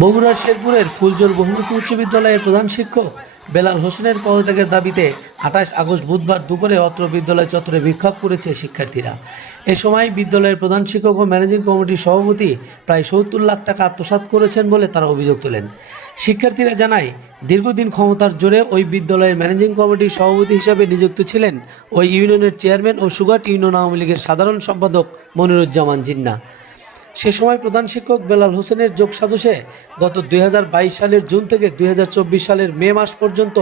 বগুড়ার শেরপুরের ফুলজোর বহুমুখী উচ্চ বিদ্যালয়ের প্রধান শিক্ষক বেলাল হোসেনের পদত্যাগের দাবিতে 28 আগস্ট বুধবার দুপুরে অত্র বিদ্যালয় চত্বরে বিক্ষোভ করেছে শিক্ষার্থীরা। এ সময় বিদ্যালয়ের প্রধান শিক্ষক ও ম্যানেজিং কমিটির সভাপতি প্রায় 70 লাখ টাকা আত্মসাৎ করেছেন বলে তারা অভিযোগ তোলেন। শিক্ষার্থীরা জানায়, দীর্ঘদিন ক্ষমতার জোরে ওই বিদ্যালয়ের ম্যানেজিং কমিটির সভাপতি হিসেবে নিযুক্ত ছিলেন ওই ইউনিয়নের চেয়ারম্যান ও সুগাট ইউনিয়ন আওয়ামী লীগের সাধারণ সম্পাদক মনিরুজ্জামান জিন্না। সে সময় প্রধান শিক্ষক বেলাল হোসেনের যোগসাজশে গত 2022 সালের জুন থেকে 2024 সালের মে মাস পর্যন্ত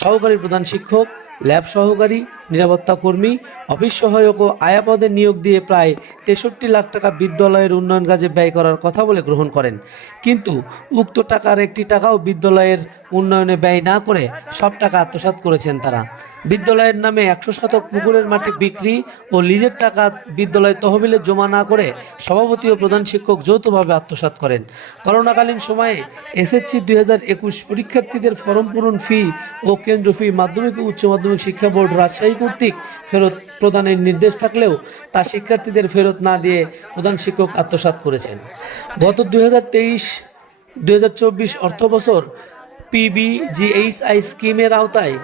সহকারী প্রধান শিক্ষক, ল্যাব সহকারী, নিরাপত্তা কর্মী, অফিস সহায়ক ও আয়া পদে নিয়োগ দিয়ে প্রায় 63 লাখ টাকা বিদ্যালয়ের উন্নয়ন কাজে ব্যয় করার কথা বলে গ্রহণ করেন। কিন্তু উক্ত টাকার একটি টাকাও বিদ্যালয়ের উন্নয়নে ব্যয় না করে সব টাকা আত্মসাৎ করেছেন তারা। বিদ্যালয়ের নামে 100 শতক পুকুরের মাটি বিক্রি ও লিজের টাকা বিদ্যালয় তহবিলে জমা না করে সভাপতি ও প্রধান শিক্ষক যৌথভাবে আত্মসাৎ করেন। করোনাকালীন সময়ে এসএসসি 2021 পরীক্ষার্থীদের ফরম পূরণ ফি ও কেন্দ্র ফি মাধ্যমিক ও উচ্চ মাধ্যমিক শিক্ষা বোর্ড রাজশাহী কর্তৃক ফেরত প্রদানের নির্দেশ থাকলেও তা শিক্ষার্থীদের ফেরত না দিয়ে প্রধান শিক্ষক আত্মসাৎ করেছেন। গত 2023-2024 অর্থবছর পিবিজিএইচআই স্কিমের আওতায়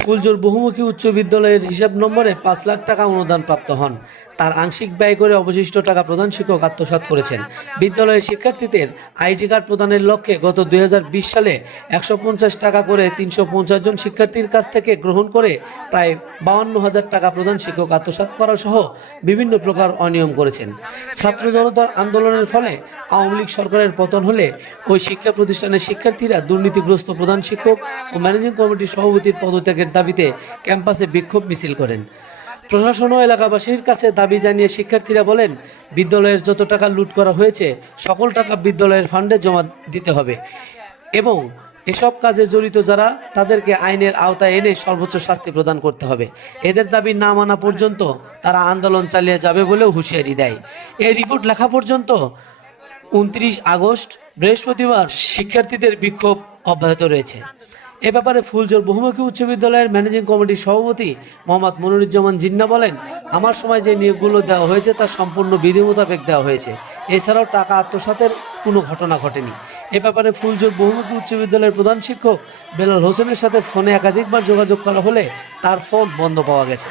ফুলজোর বহুমুখী উচ্চ বিদ্যালয়ের হিসাব নম্বরে 5 লাখ টাকা অনুদান প্রাপ্ত হন। তার আংশিক ব্যয় করে অবশিষ্ট টাকা প্রধান শিক্ষক আত্মসাৎ করেছেন। বিদ্যালয়ের শিক্ষার্থীদের আইডি কার্ড প্রদানের লক্ষ্যে গত 2020 সালে 150 টাকা করে 350 জন শিক্ষার্থীর কাছ থেকে গ্রহণ করে প্রায় 52,000 টাকা প্রধান শিক্ষক আত্মসাৎ করা সহ বিভিন্ন প্রকার অনিয়ম করেছেন। ছাত্র জনতার আন্দোলনের ফলে আওয়ামী লীগ সরকারের পতন হলে ওই শিক্ষা প্রতিষ্ঠানের শিক্ষার্থীরা দুর্নীতিগ্রস্ত প্রধান শিক্ষক ও ম্যানেজিং কমিটির সভাপতির পদত্যাগের দাবিতে ক্যাম্পাসে বিক্ষোভ মিছিল করেন। প্রশাসন ও এলাকাবাসীর কাছে দাবি জানিয়ে শিক্ষার্থীরা বলেন, বিদ্যালয়ের যত টাকা লুট করা হয়েছে সকল টাকা বিদ্যালয়ের ফান্ডে জমা দিতে হবে এবং এসব কাজে জড়িত যারা তাদেরকে আইনের আওতায় এনে সর্বোচ্চ শাস্তি প্রদান করতে হবে। এদের দাবি না মানা পর্যন্ত তারা আন্দোলন চালিয়ে যাবে বলেও হুঁশিয়ারি দেয়। এই রিপোর্ট লেখা পর্যন্ত 29 আগস্ট বৃহস্পতিবার শিক্ষার্থীদের বিক্ষোভ অব্যাহত রয়েছে। এ ব্যাপারে ফুলজোর বহুমুখী উচ্চ বিদ্যালয়ের ম্যানেজিং কমিটির সভাপতি মোহাম্মদ মনিরুজ্জামান জিন্না বলেন, আমার সময় যে নিয়োগগুলো দেওয়া হয়েছে তা সম্পূর্ণ বিধি মোতাবেক দেওয়া হয়েছে। এছাড়াও টাকা আত্মসাতের কোনো ঘটনা ঘটেনি। এ ব্যাপারে ফুলজোর বহুমুখী উচ্চ বিদ্যালয়ের প্রধান শিক্ষক বেলাল হোসেনের সাথে ফোনে একাধিকবার যোগাযোগ করা হলে তার ফোন বন্ধ পাওয়া গেছে।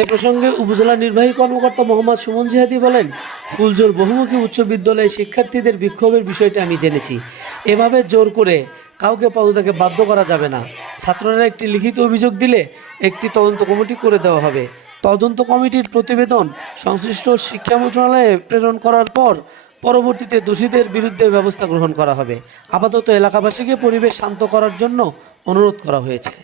এ প্রসঙ্গে উপজেলা নির্বাহী কর্মকর্তা মোহাম্মদ সুমন জিহাদি বলেন, ফুলজোর বহুমুখী উচ্চ বিদ্যালয়ে শিক্ষার্থীদের বিক্ষোভের বিষয়টি আমি জেনেছি। এভাবে জোর করে কাউকে পদত্যাগে বাধ্য করা যাবে না। ছাত্ররা একটি লিখিত অভিযোগ দিলে একটি তদন্ত কমিটি করে দেওয়া হবে। তদন্ত কমিটির প্রতিবেদন সংশ্লিষ্ট শিক্ষা মন্ত্রণালয়ে প্রেরণ করার পর পরবর্তীতে দোষীদের বিরুদ্ধে ব্যবস্থা গ্রহণ করা হবে। আপাতত এলাকাবাসীকে পরিবেশ শান্ত করার জন্য অনুরোধ করা হয়েছে।